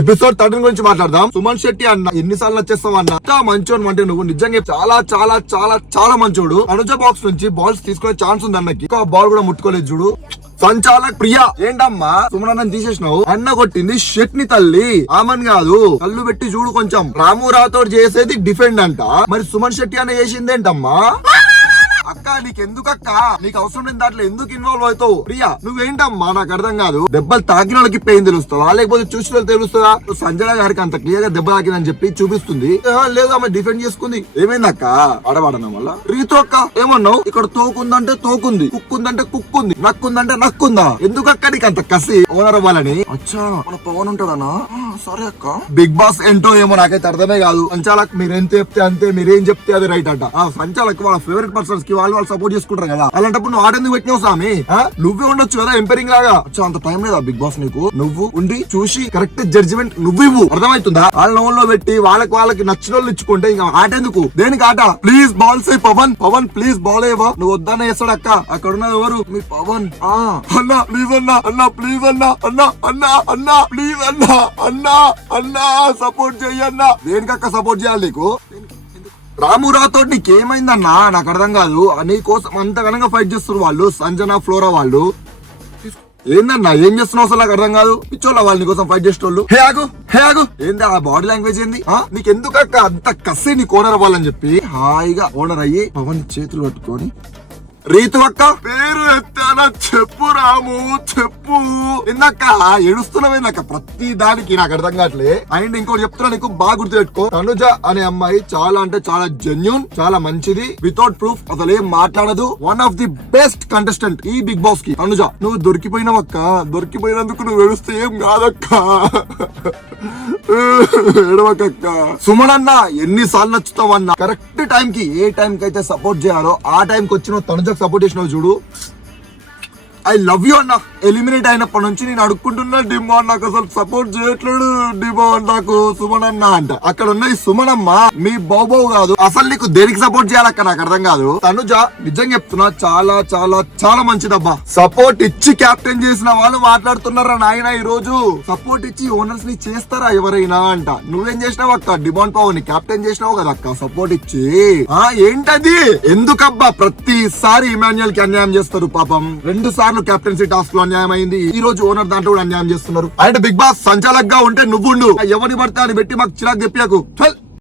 Episode 13 గురించి మాట్లాడదాం. సుమన్ శెట్టి అన్న ఎన్నిసార్లు వచ్చేస్తావు అన్న, ఇంకా మంచోడు అంటే నువ్వు నిజంగా చాలా చాలా చాలా చాలా మంచోడు. అనుజ బాక్స్ నుంచి బాల్స్ తీసుకునే ఛాన్స్ ఉంది అన్నకి, ఇంకా బాల్ కూడా ముట్టుకోలేదు చూడు. సంచాలక్ ప్రియా ఏంటమ్మా సుమన్ తీసేసినావు, అన్న కొట్టింది షెట్ని తల్లి ఆమన్ కాదు. కళ్ళు పెట్టి చూడు కొంచెం. రాము రాథోడ్ చేసేది డిఫెండ్ అంట, మరి సుమన్ శెట్టి అన్న చేసింది ఏంటమ్మా? అక్క నీకెందుకు అక్క, నీకు అవసరం లేని దాంట్లో ఎందుకు ఇన్వాల్వ్ అవుతావు? ప్రియా నువ్వేంటమ్మా నాకు అర్థం కాదు. దెబ్బలు తాకిన వాళ్ళకి పెయిన్ తెలుస్తుందా, లేకపోతే చూసిన వాళ్ళు తెలుస్తుందా? సంజన గారికి అంత క్లియర్ గా దెబ్బ తాకిందని చెప్పి చూపిస్తుంది. లేదు ఆమె డిఫెండ్ చేసుకుంది. ఏమైంది అక్క ఆడవాడన వల్ల? రీతో అక్క ఏమన్నావు? ఇక్కడ తోకుందంటే తోకుంది, కుక్కుందంటే కుక్కుంది, నక్కుందంటే నక్కుందా? ఎందుకు అక్క నీకు అంత కసి ఓనర్ అవ్వాలని? అచ్చా మన పవన్ ఉంటాడనా? సరే అక్క. బిగ్ బాస్ ఏంటో ఏమో నాకైతే అర్థమే కాదు. సంచాలక్ మీరేం చెప్తే అంతే, మీరేం చెప్తే అది రైట్ అంట. సంచాలక్ వాళ్ళ ఫేవరెట్ పర్సన్స్ కి వాళ్ళు సపోర్ట్ చేసుకుంటారు కదా, అలాంటప్పుడు నువ్వు ఆడేందుకు పెట్టినావు సామి? నువ్వే ఉండొచ్చు కదా ఎంపైరింగ్ లాగా. అంత టైం లేదా బిగ్ బాస్ నీకు? నువ్వు ఉండి చూసి కరెక్ట్ జడ్జిమెంట్ నువ్వు ఇవ్వు, అర్థమవుతుందా? వాళ్ళ నోట్లో పెట్టి వాళ్ళకి నచ్చిన వాళ్ళు ఇచ్చుకుంటే ఇంకా ఆటేందుకు? దేనికి ఆట? ప్లీజ్ బాల్ సే పవన్, పవన్ ప్లీజ్ బాల్ అయ్యవా. నువ్వు వద్దనే వేస్తాడు అక్క. అక్కడ ఉన్నది ఎవరు? మీ పవన్. అన్నా ప్లీజ్ అన్నా, అన్నా ప్లీజ్ అన్నా, అన్నా అన్నా అన్నా ప్లీజ్ అన్నా, అన్నా అన్నా సపోర్ట్ చెయ్యన్నా. దేనికక్క సపోర్ట్ చేయాలి నీకు? రాము రాథోడ్ నీకేమైందన్నా నాకు అర్థం కాదు. నీ కోసం అంత ఘనంగా ఫైట్ చేస్తున్నారు వాళ్ళు, సంజన ఫ్లోరా వాళ్ళు. ఏందన్నా ఏం చేస్తున్నావు అసలు నాకు అర్థం కాదు. పిచ్చోళ్ళ వాళ్ళు నీ కోసం ఫైట్ చేసేటోళ్ళు. హే ఆగు ఏంది ఆ బాడీ లాంగ్వేజ్ ఏంది? నీకెందుకు అక్క అంత కసి నీ ఓనర్ అవ్వాలని చెప్పి? హాయిగా ఓనర్ అయ్యి పవన్ చేతులు పట్టుకొని రీతు అక్క పేరు ఎత్తానా చెప్పు రాము చెప్పు. ఇందాక ఏడుస్తున్నావేందక్క ప్రతి దానికి? నాకు అర్థం కావట్లే. అండ్ ఇంకోటి చెప్తున్నా నీకు, బాగా గుర్తు పెట్టుకో. తనుజ అనే అమ్మాయి చాలా అంటే చాలా జెన్యూన్, చాలా మంచిది, వితౌట్ ప్రూఫ్ అసలు ఏం మాట్లాడదు. One of the best contestant ఈ బిగ్ బాస్ కి తనుజ. నువ్వు దొరికిపోయినావక్క, దొరికిపోయినందుకు నువ్వు ఏడుస్తే ఏం కాదక్క. ఏడవకక్క. సుమన్ అన్న ఎన్నిసార్లు నచ్చుతావన్నా, కరెక్ట్ టైం కి ఏ టైం కి అయితే సపోర్ట్ చేయాలో ఆ టైం కి వచ్చిన తనుజ సపోర్ట్ చేసినావు చూడు. ఐ లవ్ యూ అన్న. ఎలిమినేట్ అయినప్పటి నుంచి నేను అడుక్కుంటున్నా డిమాండ్ నాకు అసలు సపోర్ట్ చేయట్లేడు డిమాండ్ నాకు సుమన్ అన్న అంట. అక్కడ ఉన్న ఈ సుమనమ్మ మీ బాబు కాదు, అసలు నీకు దేనికి సపోర్ట్ చేయాలక్క నాకు అర్థం కాదు. తనుజ నిజంగా చెప్తున్నా చాలా చాలా చాలా మంచిదబ్బా. సపోర్ట్ ఇచ్చి కెప్టెన్ చేసిన వాళ్ళు మాట్లాడుతున్నారా నాయన ఈ రోజు? సపోర్ట్ ఇచ్చి ఓనర్స్ ని చేస్తారా ఎవరైనా అంట. నువ్వేం చేసినావు అక్క? డిమాండ్ పవన్ ని కెప్టెన్ చేసినావు కదా అక్క సపోర్ట్ ఇచ్చి. ఏంటది? ఎందుకబ్బా ప్రతిసారి ఇమాన్యుయల్ కి అన్యాయం చేస్తారు? పాపం 2 సార్లు కెప్టెన్సీ టాస్క్ లో అన్యాయం అయింది, ఈ రోజు ఓనర్ దాంట్లో కూడా అన్యాయం చేస్తున్నారు. అండ్ బిగ్ బాస్ సంచాలక్ గా ఉంటే నువ్వు ఎవరిని పడితే అని పెట్టి మాకు చిరాకు చెప్పాకు.